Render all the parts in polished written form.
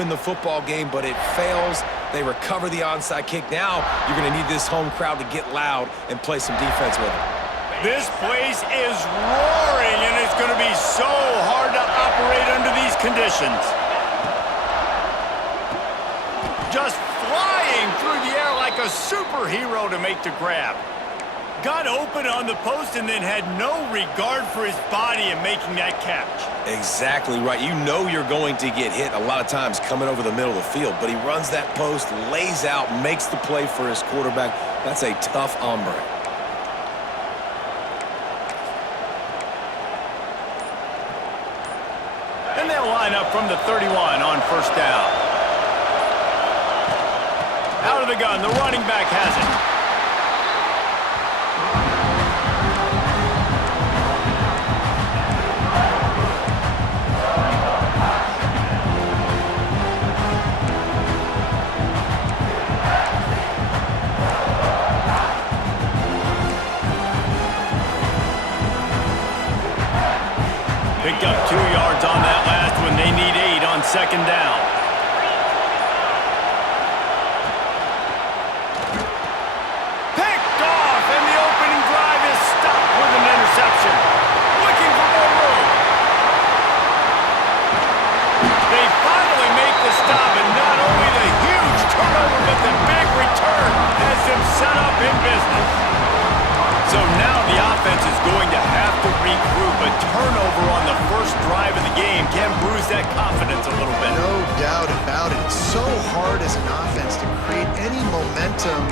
in the football game, but it fails. They recover the onside kick. Now you're going to need this home crowd to get loud and play some defense with it. This place is roaring, and it's going to be so hard to operate under these conditions. Just flying through the air like a superhero to make the grab. Got open on the post and then had no regard for his body in making that catch. Exactly right. You know you're going to get hit a lot of times coming over the middle of the field, but he runs that post, lays out, makes the play for his quarterback. That's a tough hombre. And they'll line up from the 31 on first down. Out of the gun, the running back has it. Picked up 2 yards on that last one. They need 8 on second down. Picked off, and the opening drive is stopped with an interception. Looking for more room. They finally make the stop, and not only the huge turnover, but the big return has them set up in business. So now the offense is going to have to regroup. A turnover on the first drive of the game can bruise that confidence a little bit. No doubt about it. It's so hard as an offense to create any momentum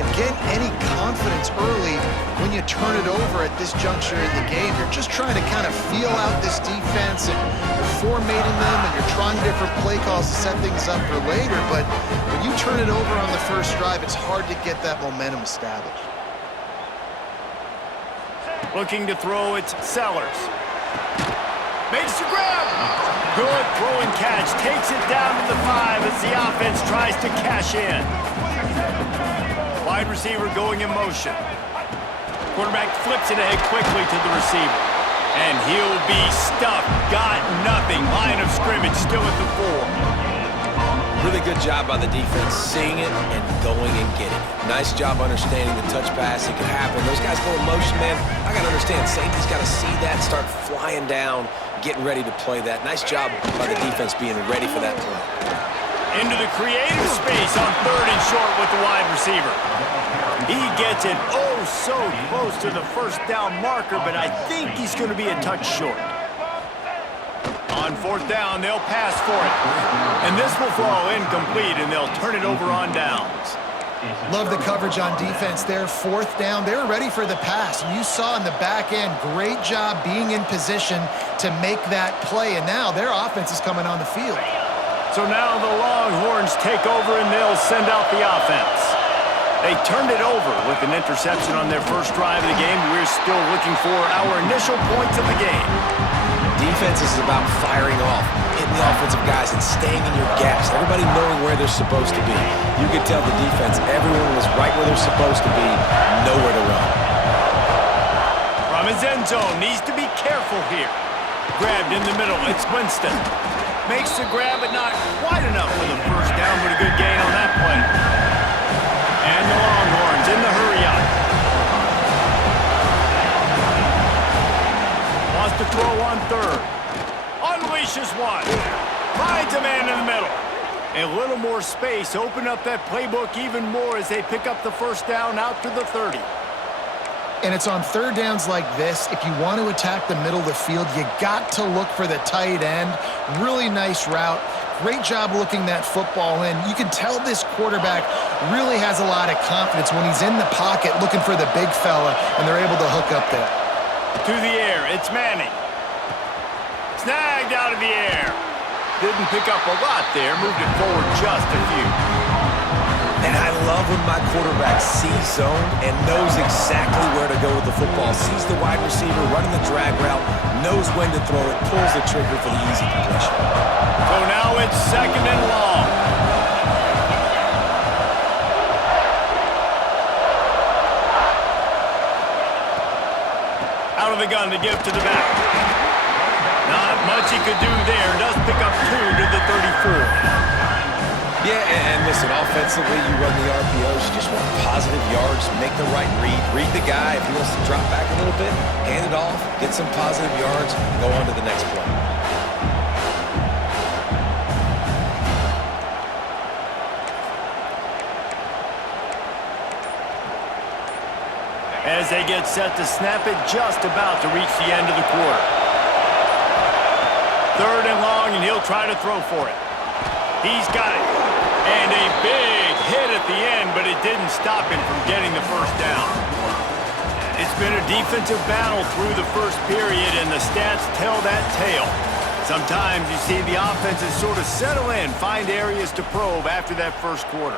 and get any confidence early when you turn it over at this juncture in the game. You're just trying to kind of feel out this defense, and you're formatting them, and you're trying different play calls to set things up for later. But when you turn it over on the first drive, it's hard to get that momentum established. Looking to throw, it's Sellers. Makes the grab. Good throw and catch. Takes it down to the 5 as the offense tries to cash in. Wide receiver going in motion. Quarterback flips it ahead quickly to the receiver. And he'll be stuffed. Got nothing. Line of scrimmage still at the 4. Really good job by the defense, seeing it and going and getting it. Nice job understanding the touch pass. It could happen. Those guys go in motion, man. I got to understand, safety's got to see that, start flying down, getting ready to play that. Nice job by the defense being ready for that play. Into the creative space on 3rd and short with the wide receiver. He gets it oh so close to the first down marker, but I think he's going to be a touch short. On 4th down, they'll pass for it. And this will fall incomplete, and they'll turn it over on downs. Love the coverage on defense there. 4th down, they were ready for the pass. And you saw in the back end, great job being in position to make that play. And now their offense is coming on the field. So now the Longhorns take over, and they'll send out the offense. They turned it over with an interception on their first drive of the game. We're still looking for our initial points of the game. Defense is about firing off, hitting the offensive guys, and staying in your gaps. Everybody knowing where they're supposed to be. You could tell the defense, everyone was right where they're supposed to be, nowhere to run. From his end zone, needs to be careful here. Grabbed in the middle, it's Winston. Makes the grab, but not quite enough for the first down, but a good gain on that play. And the Longhorns in the hurry-up. Wants to throw on 3rd. Unleashes one. Finds a man in the middle. A little more space. Open up that playbook even more as they pick up the first down out to the 30. And it's on 3rd downs like this. If you want to attack the middle of the field, you got to look for the tight end. Really nice route. Great job looking that football in. You can tell this quarterback really has a lot of confidence when he's in the pocket looking for the big fella, and they're able to hook up there. To the air, it's Manning. Snagged out of the air. Didn't pick up a lot there, moved it forward just a few. And I love when my quarterback sees zone and knows exactly where to go with the football. Sees the wide receiver running the drag route, knows when to throw it, pulls the trigger for the easy completion. So now it's 2nd and long. Out of the gun to give to the back. Not much he could do there. Does pick up 2 to the 34. Yeah, and listen, offensively, you run the RPOs. You just want positive yards, make the right read. Read the guy. If he wants to drop back a little bit, hand it off, get some positive yards, go on to the next play. As they get set to snap it, just about to reach the end of the quarter. 3rd and long, and he'll try to throw for it. He's got it. And a big hit at the end, but it didn't stop him from getting the first down. It's been a defensive battle through the first period, and the stats tell that tale. Sometimes you see the offenses sort of settle in, find areas to probe after that first quarter.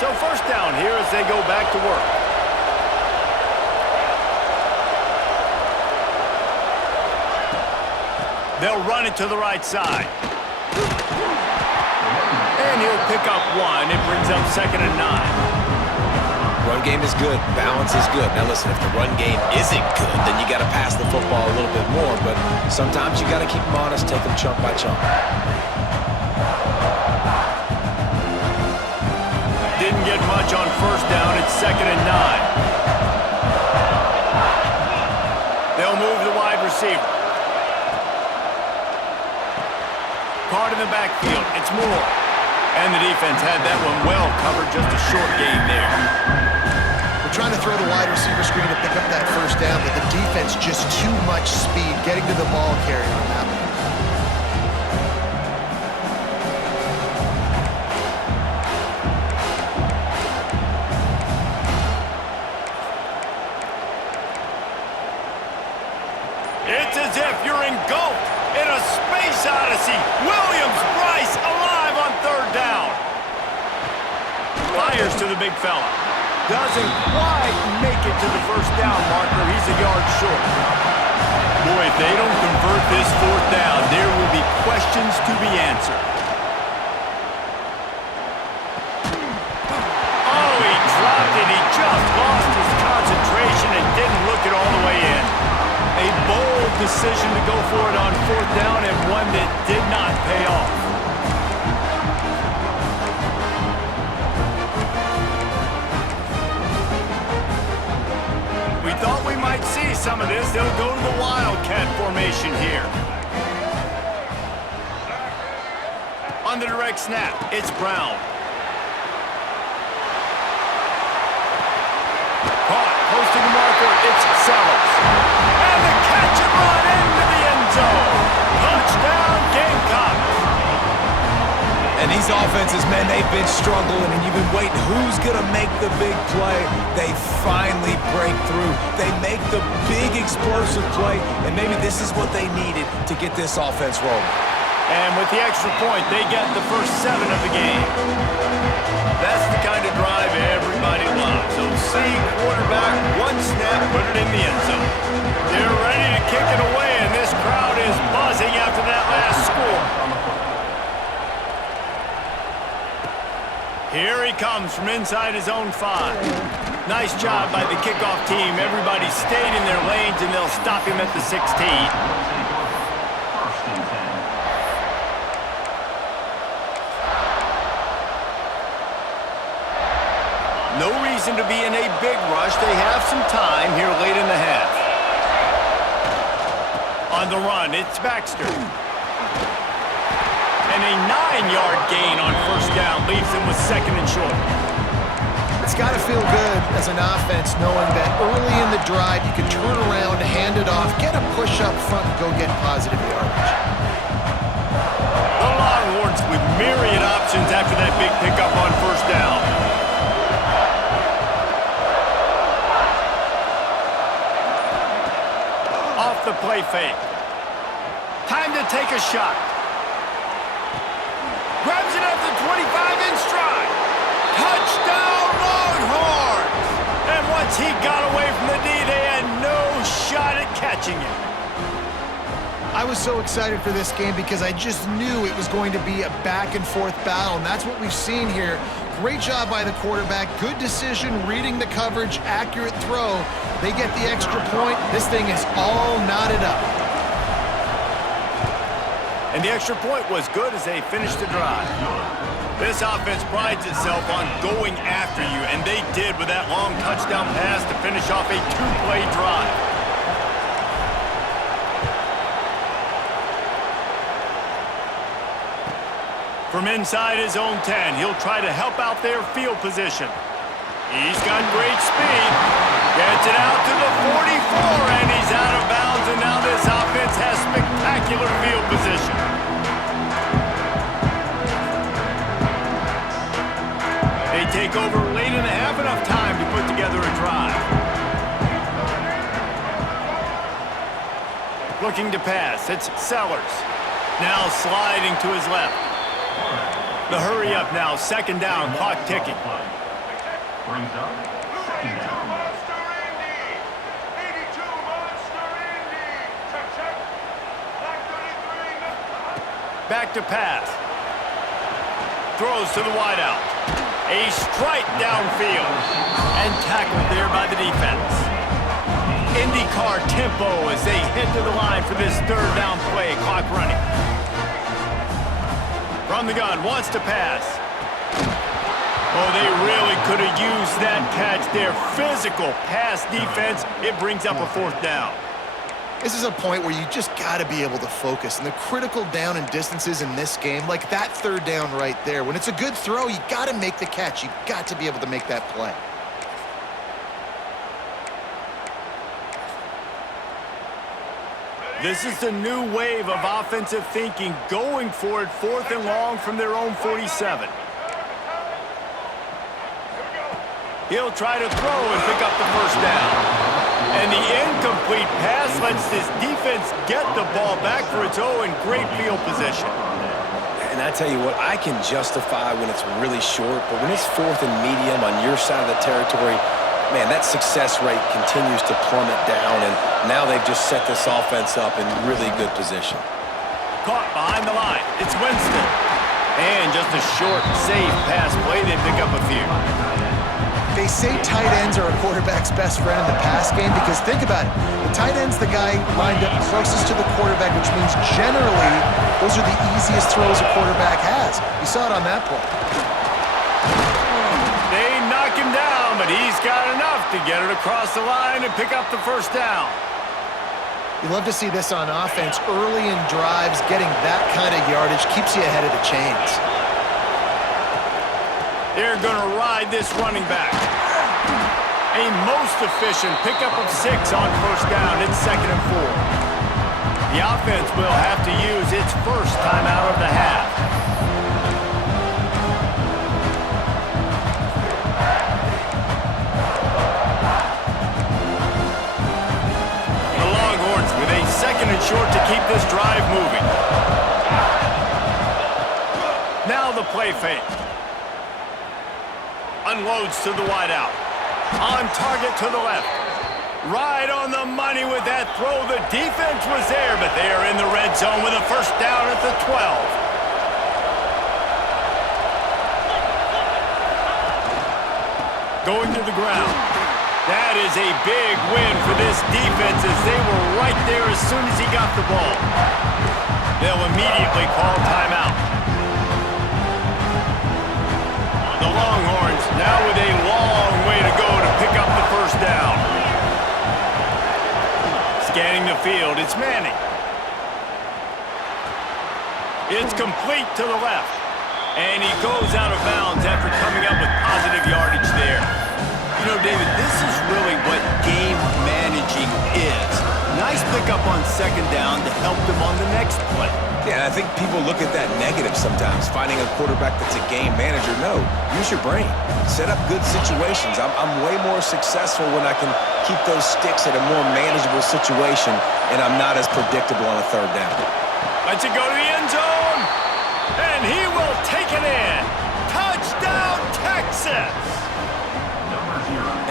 So first down here as they go back to work. They'll run it to the right side. And he'll pick up 1. It brings up 2nd and 9. Run game is good. Balance is good. Now listen, if the run game isn't good, then you got to pass the football a little bit more. But sometimes you got to keep them honest, take them chunk by chunk. Didn't get much on first down. It's 2nd and 9. They'll move the wide receiver. Caught in the backfield. It's Moore. And the defense had that one well covered. Just a short gain there. We're trying to throw the wide receiver screen to pick up that first down, but the defense just too much speed getting to the ball carrier on that one. It's as if you're engulfed in a space odyssey. Williams-Brice alive on 3rd down. Fires to the big fella. Doesn't quite make it to the first down marker. He's a yard short. Boy, if they don't convert this 4th down, there will be questions to be answered. Oh, he dropped it. He just lost his concentration and didn't look it all the way in. A bold decision to go for it on 4th down, and one that did not pay off. We thought we might see some of this. They'll go to the Wildcat formation here. On the direct snap, it's Brown. Caught, posting the marker, it's Sellers. And the catch and run into the end zone. Touchdown, Gamecocks. And these offenses, man, they've been struggling, and you've been waiting. Who's going to make the big play? They finally break through. They make the big explosive play, and maybe this is what they needed to get this offense rolling. And with the extra point, they get the first 7 of the game. That's the kind of drive everybody loves. So see quarterback, one snap, put it in the end zone. They're ready to kick it away, and this crowd is buzzing after that last score. Here he comes from inside his own 5. Nice job by the kickoff team. Everybody stayed in their lanes, and they'll stop him at the 16. No reason to be in a big rush. They have some time here late in the half. On the run, it's Baxter. And a 9-yard gain on first down leaves them with 2nd and short. It's got to feel good as an offense knowing that early in the drive you can turn around, hand it off, get a push up front, and go get positive yardage. The Longhorns with myriad options after that big pickup on first down. Off the play fake. Time to take a shot. Grabs it at the 25 in stride. Touchdown, Longhorns! And once he got away from the D, they had no shot at catching him. I was so excited for this game because I just knew it was going to be a back-and-forth battle, and that's what we've seen here. Great job by the quarterback, good decision, reading the coverage, accurate throw. They get the extra point. This thing is all knotted up. And the extra point was good as they finished the drive. This offense prides itself on going after you, and they did with that long touchdown pass to finish off a two-play drive. From inside his own 10, he'll try to help out their field position. He's got great speed. Gets it out to the 44, and he's out of bounds, and now this offense has spectacular field position. They take over late in the half, enough time to put together a drive. Looking to pass, it's Sellers. Now sliding to his left. The hurry up now, second down, clock ticking. Back to pass. Throws to the wideout. A strike downfield. And tackled there by the defense. IndyCar tempo as they head to the line for this third down play, clock running. From the gun, wants to pass. Oh, they really could have used that catch there. Physical pass defense. It brings up a fourth down. This is a point where you just got to be able to focus. And the critical down and distances in this game, like that third down right there, when it's a good throw, you got to make the catch. You got to be able to make that play. This is the new wave of offensive thinking, going for it, fourth and long from their own 47. He'll try to throw and pick up the first down. And the incomplete pass lets this defense get the ball back for its own great field position. And I tell you what, I can justify when it's really short, but when it's fourth and medium on your side of the territory, man, that success rate continues to plummet down, and now they've just set this offense up in really good position. Caught behind the line. It's Winston. And just a short, safe pass play. They pick up a few. They say tight ends are a quarterback's best friend in the pass game because think about it. The tight end's the guy lined up closest to the quarterback, which means generally those are the easiest throws a quarterback has. You saw it on that play. They knock him down, but he's got enough to get it across the line and pick up the first down. You love to see this on offense. Early in drives, getting that kind of yardage keeps you ahead of the chains. They're going to ride this running back. A most efficient pickup of 6 on first down. It's 2nd and 4. The offense will have to use its first timeout of the half. The Longhorns with a 2nd and short to keep this drive moving. Now the play fake. Unloads to the wideout. On target to the left. Right on the money with that throw. The defense was there, but they are in the red zone with a first down at the 12. Going to the ground. That is a big win for this defense as they were right there as soon as he got the ball. They'll immediately call timeout. The Longhorns now with a long way to go to pick up the first down. Scanning the field, it's Manning. It's complete to the left. And he goes out of bounds after coming up with positive yardage there. You know, David, this is really what game managing is. Nice pickup on second down to help them on the next play. Yeah, I think people look at that negative sometimes, finding a quarterback that's a game manager. No, use your brain. Set up good situations. I'm way more successful when I can keep those sticks at a more manageable situation, and I'm not as predictable on a third down. Lets it go to the end zone, and he will take it in. Touchdown, Texas!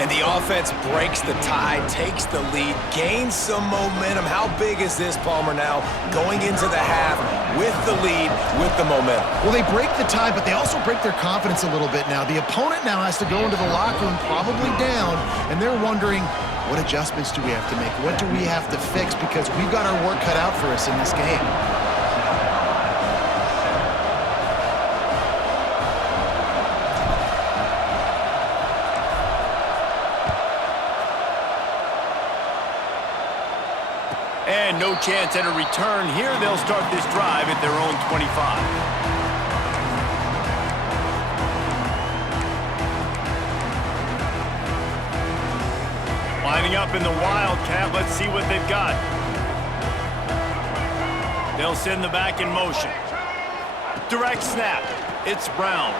And the offense breaks the tie, takes the lead, gains some momentum. How big is this, Palmer, now going into the half with the lead, with the momentum? Well, they break the tie, but they also break their confidence a little bit now. The opponent now has to go into the locker room probably down, and they're wondering, what adjustments do we have to make? What do we have to fix? Because we've got our work cut out for us in this game. And no chance at a return here. They'll start this drive at their own 25. Lining up in the Wildcat. Let's see what they've got. They'll send the back in motion. Direct snap. It's Brown.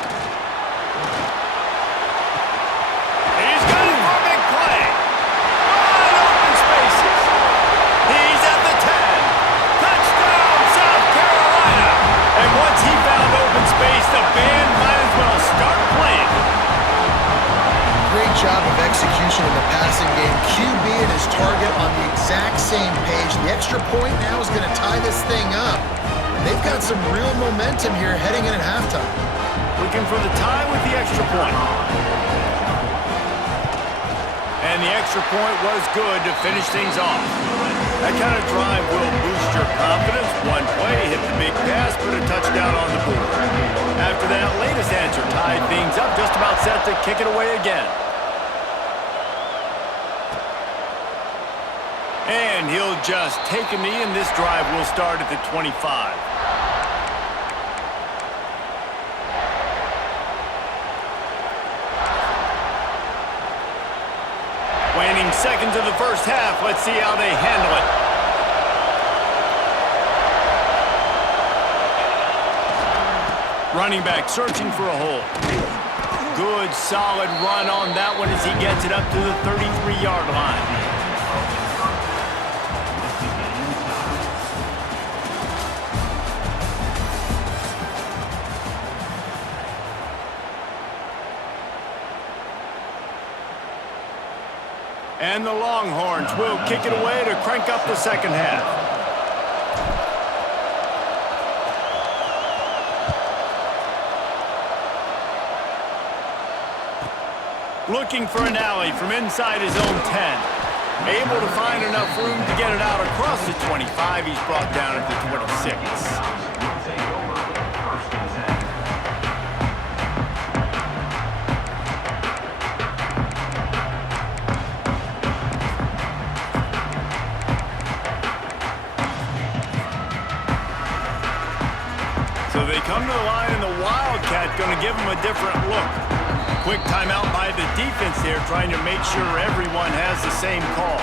He's got it for a big play. Wide open spaces. He's at the 10. Touchdown, South Carolina. And once he found open space, the band might as well start playing. Great job of execution in the passing game. QB and his target on the exact same page. The extra point now is going to tie this thing up. And they've got some real momentum here heading in at halftime. Looking for the tie with the extra point. And the extra point was good to finish things off. That kind of drive will boost your confidence. One play, hit the big pass, put a touchdown on the board. After that latest answer tied things up, just about set to kick it away again. And he'll just take a knee, and this drive will start at the 25. Waning seconds of the first half. Let's see how they handle it. Running back searching for a hole. Good, solid run on that one as he gets it up to the 33-yard line. And the Longhorns will kick it away to crank up the second half. Looking for an alley from inside his own 10. Able to find enough room to get it out across the 25. He's brought down at the 26. So they come to the line, and the Wildcat going to give them a different look. Quick timeout by the defense there, trying to make sure everyone has the same call.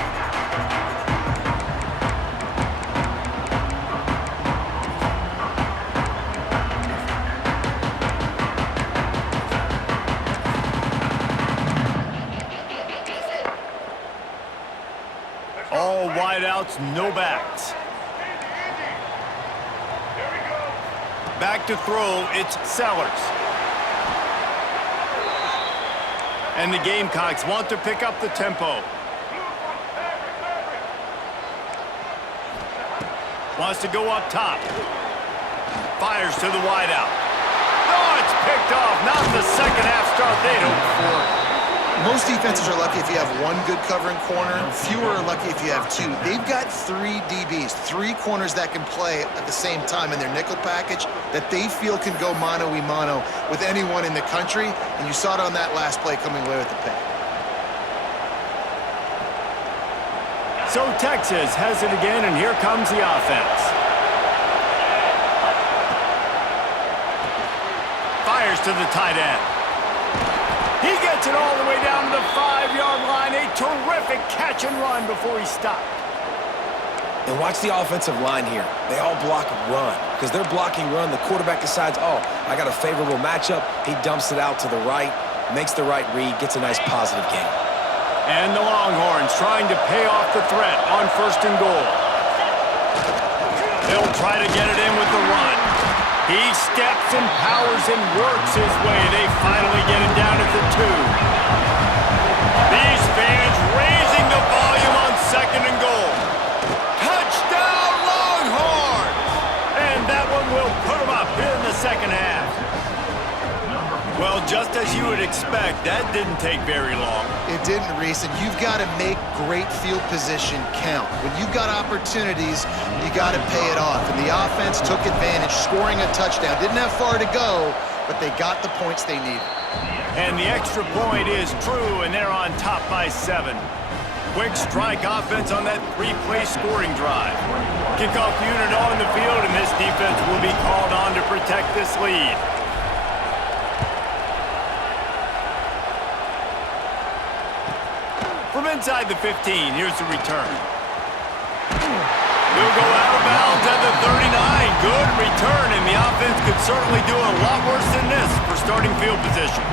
All wideouts, no backs. Back to throw, it's Sellers. And the Gamecocks want to pick up the tempo. Wants to go up top. Fires to the wideout. Oh, it's picked off. Not the second half start they'd hoped for. Most defenses are lucky if you have one good covering corner. Fewer are lucky if you have two. They've got three DBs, three corners that can play at the same time in their nickel package that they feel can go mano-a-mano with anyone in the country. And you saw it on that last play coming away with the pick. So Texas has it again, and here comes the offense. Fires to the tight end. He gets it all the way down to the 5-yard line. A terrific catch and run before he stopped. And watch the offensive line here. They all block run. Because they're blocking run, the quarterback decides, oh, I got a favorable matchup. He dumps it out to the right, makes the right read, gets a nice positive gain. And the Longhorns trying to pay off the threat on 1st and goal. They'll try to get it in with the run. He steps and powers and works his way. They finally get him down at the 2. These just as you would expect, that didn't take very long. It didn't, Reese, and you've got to make great field position count. When you've got opportunities, you got to pay it off. And the offense took advantage, scoring a touchdown. Didn't have far to go, but they got the points they needed. And the extra point is true, and they're on top by 7. Quick strike offense on that 3-play scoring drive. Kickoff unit on the field, and this defense will be called on to protect this lead. From inside the 15, here's the return. He'll go out of bounds at the 39. Good return, and the offense could certainly do a lot worse than this for starting field position.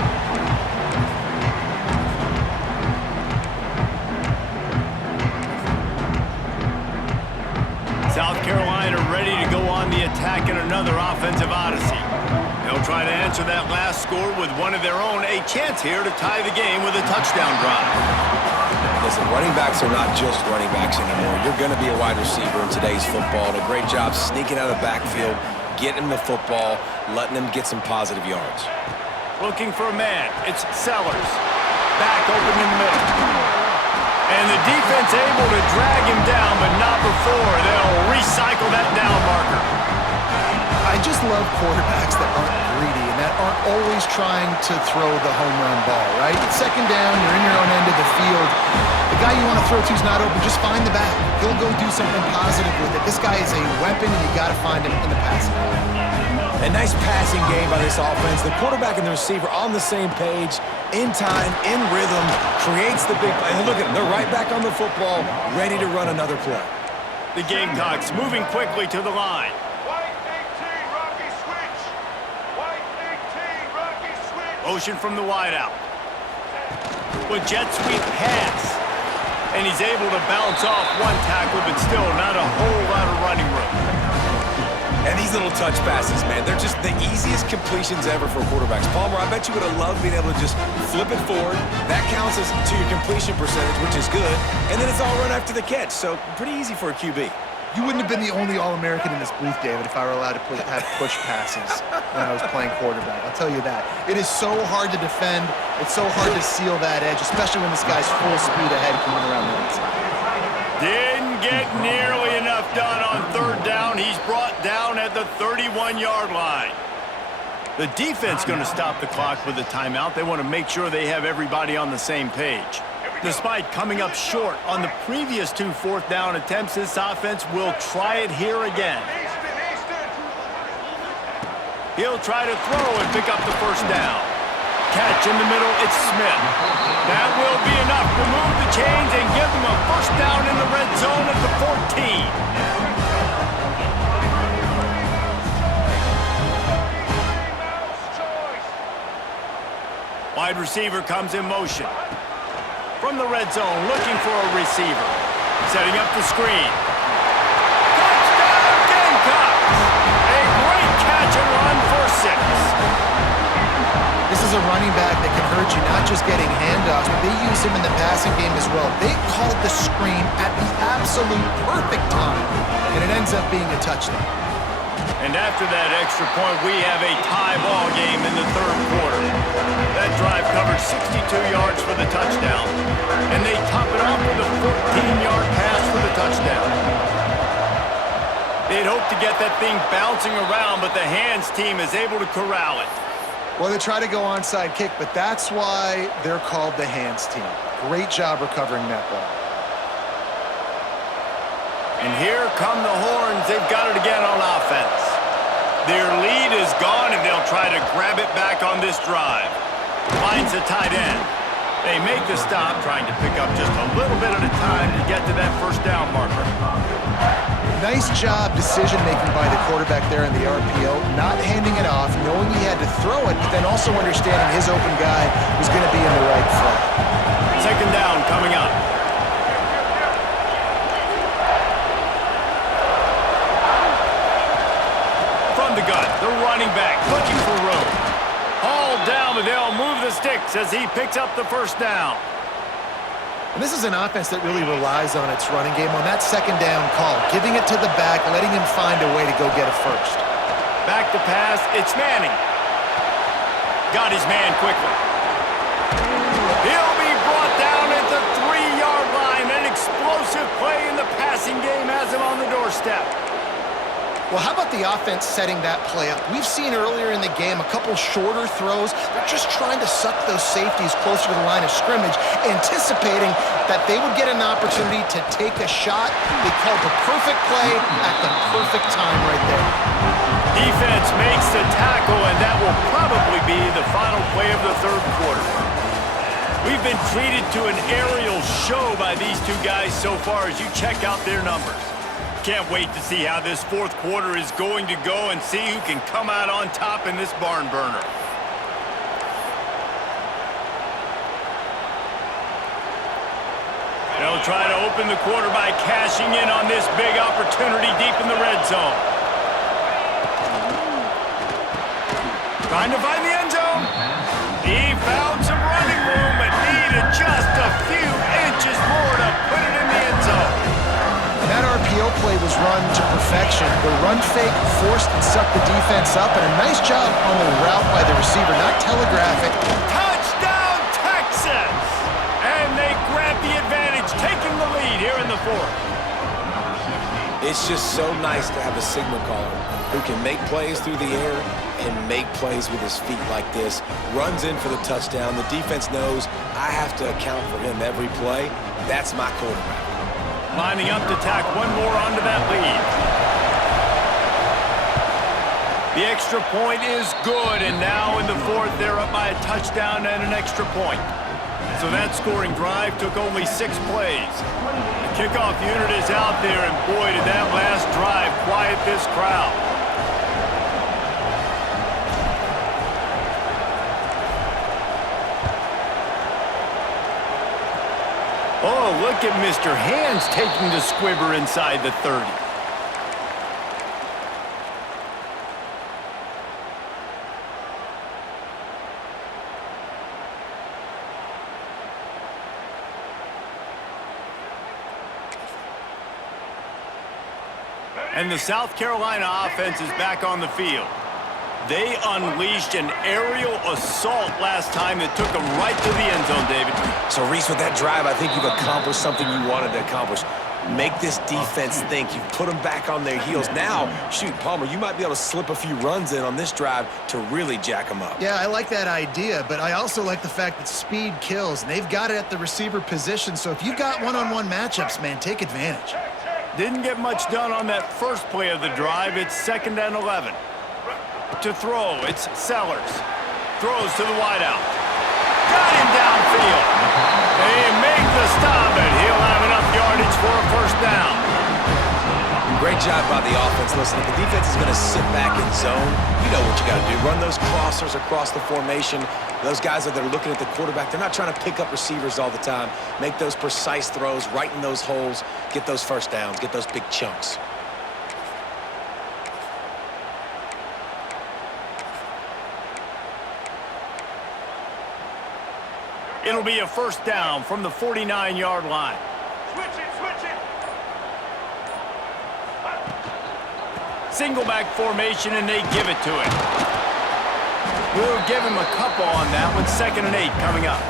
South Carolina ready to go on the attack in another offensive odyssey. They'll try to answer that last score with one of their own. A chance here to tie the game with a touchdown drive. Listen, running backs are not just running backs anymore. You're going to be a wide receiver in today's football. And a great job sneaking out of the backfield, getting him the football, letting him get some positive yards. Looking for a man. It's Sellers. Back open in the middle. And the defense able to drag him down, but not before they'll recycle that down marker. I just love quarterbacks that aren't greedy and that aren't always trying to throw the home run ball, right? It's second down, you're in your own end of the field. The guy you want to throw to is not open, just find the back. He'll go do something positive with it. This guy is a weapon, and you got to find him in the passing game. A nice passing game by this offense. The quarterback and the receiver on the same page, in time, in rhythm, creates the big play. And look at them. They're right back on the football, ready to run another play. The Gamecocks moving quickly to the line. Motion from the wideout. With jet sweep pass. And he's able to bounce off one tackle, but still not a whole lot of running room. And these little touch passes, man, they're just the easiest completions ever for quarterbacks. Palmer, I bet you would have loved being able to just flip it forward. That counts as to your completion percentage, which is good. And then it's all run after the catch, so pretty easy for a QB. You wouldn't have been the only All-American in this booth, David, if I were allowed to have push passes when I was playing quarterback. I'll tell you that. It is so hard to defend. It's so hard to seal that edge, especially when this guy's full speed ahead coming around the inside. Didn't get nearly enough done on third down. He's brought down at the 31-yard line. The defense going to stop the clock with a timeout. They want to make sure they have everybody on the same page. Despite coming up short on the previous 2 fourth-down attempts, this offense will try it here again. He'll try to throw and pick up the first down. Catch in the middle, it's Smith. That will be enough to move the chains and give them a first down in the red zone at the 14. Wide receiver comes in motion. From the red zone, looking for a receiver. Setting up the screen. Touchdown, Gamecocks! A great catch and run for 6. This is a running back that can hurt you, not just getting handoffs, but they use him in the passing game as well. They called the screen at the absolute perfect time, and it ends up being a touchdown. And after that extra point, we have a tie ball game in the third quarter. That drive covered 62 yards for the touchdown, and they top it off with a 14-yard pass for the touchdown. They'd hoped to get that thing bouncing around, but the hands team is able to corral it. Well, they try to go onside kick, but that's why they're called the hands team. Great job recovering that ball. And here come the horns. They've got it again on offense. Their lead is gone, and they'll try to grab it back on this drive. Finds the tight end. They make the stop, trying to pick up just a little bit at a time to get to that first down marker. Nice job decision-making by the quarterback there in the RPO, not handing it off, knowing he had to throw it, but then also understanding his open guy was going to be in the right front. Second down coming up. From the gun, the running back looking for room. Hauled down, but they'll move the sticks as he picks up the first down. And this is an offense that really relies on its running game on that second down call, giving it to the back, letting him find a way to go get a first. Back to pass, it's Manning. got his man quickly. He'll be brought down at the 3-yard line. An explosive play in the passing game has him on the doorstep. Well, how about the offense setting that play up? We've seen earlier in the game a couple shorter throws. They're just trying to suck those safeties closer to the line of scrimmage, anticipating that they would get an opportunity to take a shot. They called the perfect play at the perfect time right there. Defense makes the tackle, and that will probably be the final play of the third quarter. We've been treated to an aerial show by these two guys so far as you check out their numbers. Can't wait to see how this fourth quarter is going to go and see who can come out on top in this barn burner. They'll try to open the quarter by cashing in on this big opportunity deep in the red zone. Trying to find the end zone. He found some running room, but needed just a few inches more to put it in the end zone. That RPO play was run to perfection. The run fake forced and sucked the defense up, and a nice job on the route by the receiver, not telegraphic. Touchdown, Texas! And they grab the advantage, taking the lead here in the fourth. It's just so nice to have a signal caller who can make plays through the air and make plays with his feet like this. Runs in for the touchdown. The defense knows I have to account for him every play. That's my quarterback. Lining up to tack one more onto that lead. The extra point is good, and now in the fourth, they're up by a touchdown and an extra point. So that scoring drive took only 6 plays. The kickoff unit is out there, and boy, did that last drive quiet this crowd. Oh, look at Mr. Hands taking the squibber inside the 30. And the South Carolina offense is back on the field. They unleashed an aerial assault last time that took them right to the end zone, David. So, Reese, with that drive, I think you've accomplished something you wanted to accomplish. Make this defense think. You've put them back on their heels. Now, shoot, Palmer, you might be able to slip a few runs in on this drive to really jack them up. Yeah, I like that idea, but I also like the fact that speed kills, and they've got it at the receiver position. So if you've got one-on-one matchups, man, take advantage. Didn't get much done on that first play of the drive. It's 2nd and 11. To throw, it's Sellers. Throws to the wideout. Got him downfield. They make the stop, and he'll have enough yardage for a first down. Great job by the offense. Listen, if the defense is going to sit back in zone, you know what you got to do. Run those crossers across the formation. Those guys that are looking at the quarterback, they're not trying to pick up receivers all the time. Make those precise throws right in those holes. Get those first downs. Get those big chunks. It'll be a first down from the 49-yard line. Switch it. Single back formation, and they give it to him. We'll give him a couple on that one. 2nd and 8 coming up.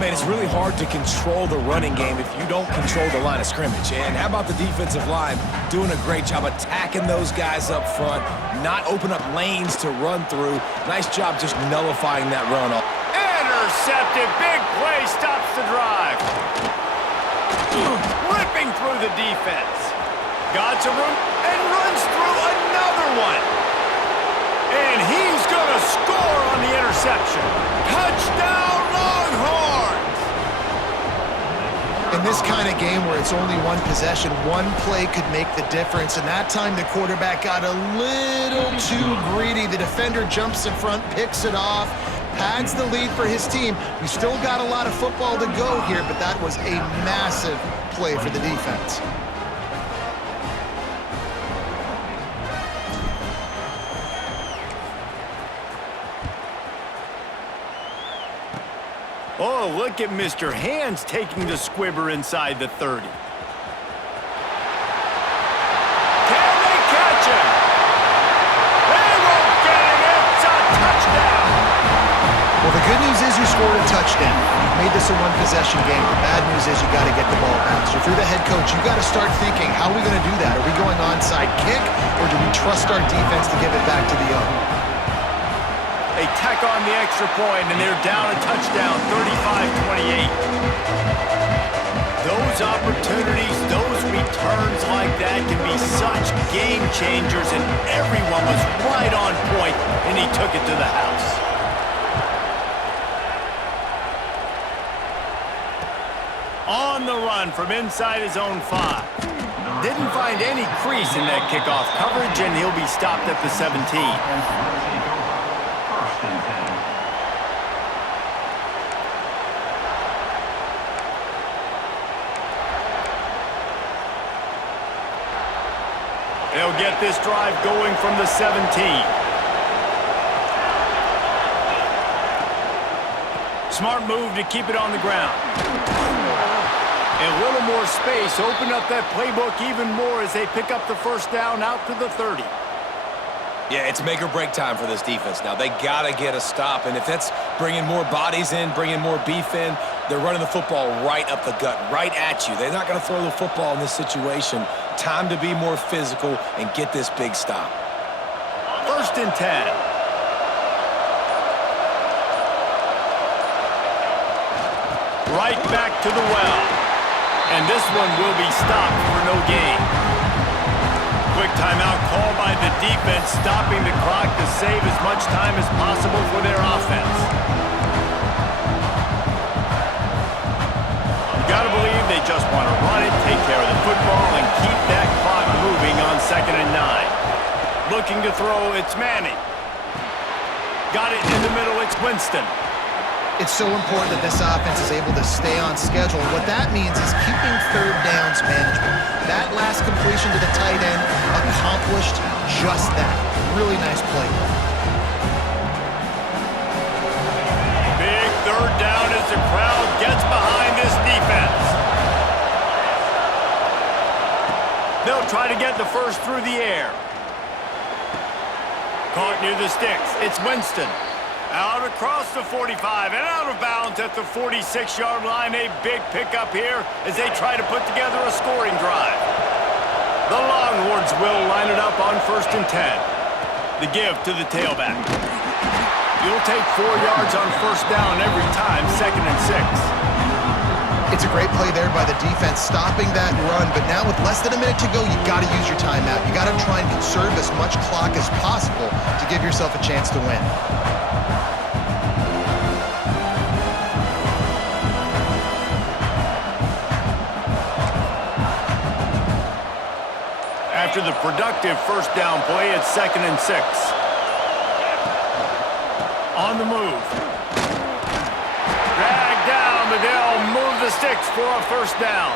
Man, it's really hard to control the running game if you don't control the line of scrimmage. And how about the defensive line doing a great job attacking those guys up front, not open up lanes to run through. Nice job just nullifying that run. Intercepted. Big play stops the drive. Ripping through the defense. Got some room and runs through another one. And he's going to score on the interception. Touchdown, Longhorns! In this kind of game where it's only one possession, one play could make the difference. And that time the quarterback got a little too greedy. The defender jumps in front, picks it off, pads the lead for his team. We still got a lot of football to go here, but that was a massive play for the defense. Oh, look at Mr. Hands taking the squibber inside the 30. Can they catch him? They won't get it. It's a touchdown. scored a touchdown. You've made this a one-possession game. The bad news is you got to get the ball bounced. If you're the head coach, you got to start thinking, how are we going to do that? Are we going onside kick, or do we trust our defense to give it back to the owner? They tack on the extra point, and they're down a touchdown, 35-28. Those opportunities, those returns like that can be such game changers, and everyone was right on point, and he took it to the house. On the run from inside his own 5. Didn't find any crease in that kickoff coverage, and he'll be stopped at the 17. They'll get this drive going from the 17. Smart move to keep it on the ground. A little more space, open up that playbook even more as they pick up the first down out to the 30. Yeah, it's make or break time for this defense now. They got to get a stop, and if that's bringing more bodies in, bringing more beef in, they're running the football right up the gut, right at you. They're not going to throw the football in this situation. Time to be more physical and get this big stop. 1st and 10. Right back to the well. And this one will be stopped for no gain. Quick timeout call by the defense, stopping the clock to save as much time as possible for their offense. You gotta believe they just want to run it, take care of the football, and keep that clock moving on 2nd and 9. Looking to throw, it's Manning. Got it in the middle, it's Winston. It's so important that this offense is able to stay on schedule. What that means is keeping 3rd downs management. That last completion to the tight end accomplished just that. Really nice play. Big 3rd down as the crowd gets behind this defense. They'll try to get the first through the air. Caught near the sticks. It's Winston. Out across the 45 and out of bounds at the 46-yard line. A big pickup here as they try to put together a scoring drive. The Longhorns will line it up on 1st and 10. The give to the tailback. You'll take 4 yards on 1st down every time, 2nd and 6. It's a great play there by the defense, stopping that run. But now with less than a minute to go, you've got to use your timeout. You got to try and conserve as much clock as possible to give yourself a chance to win. After the productive 1st down play, it's 2nd and 6. On the move. Dragged down, but they'll move the sticks for a 1st down.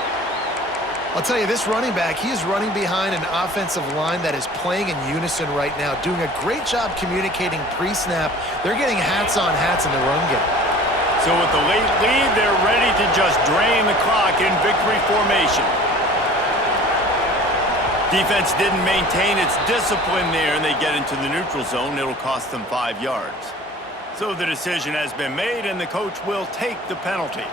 I'll tell you, this running back, he is running behind an offensive line that is playing in unison right now, doing a great job communicating pre-snap. They're getting hats on hats in the run game. So with the late lead, they're ready to just drain the clock in victory formation. Defense didn't maintain its discipline there, and they get into the neutral zone. It'll cost them 5 yards. So the decision has been made, and the coach will take the penalty.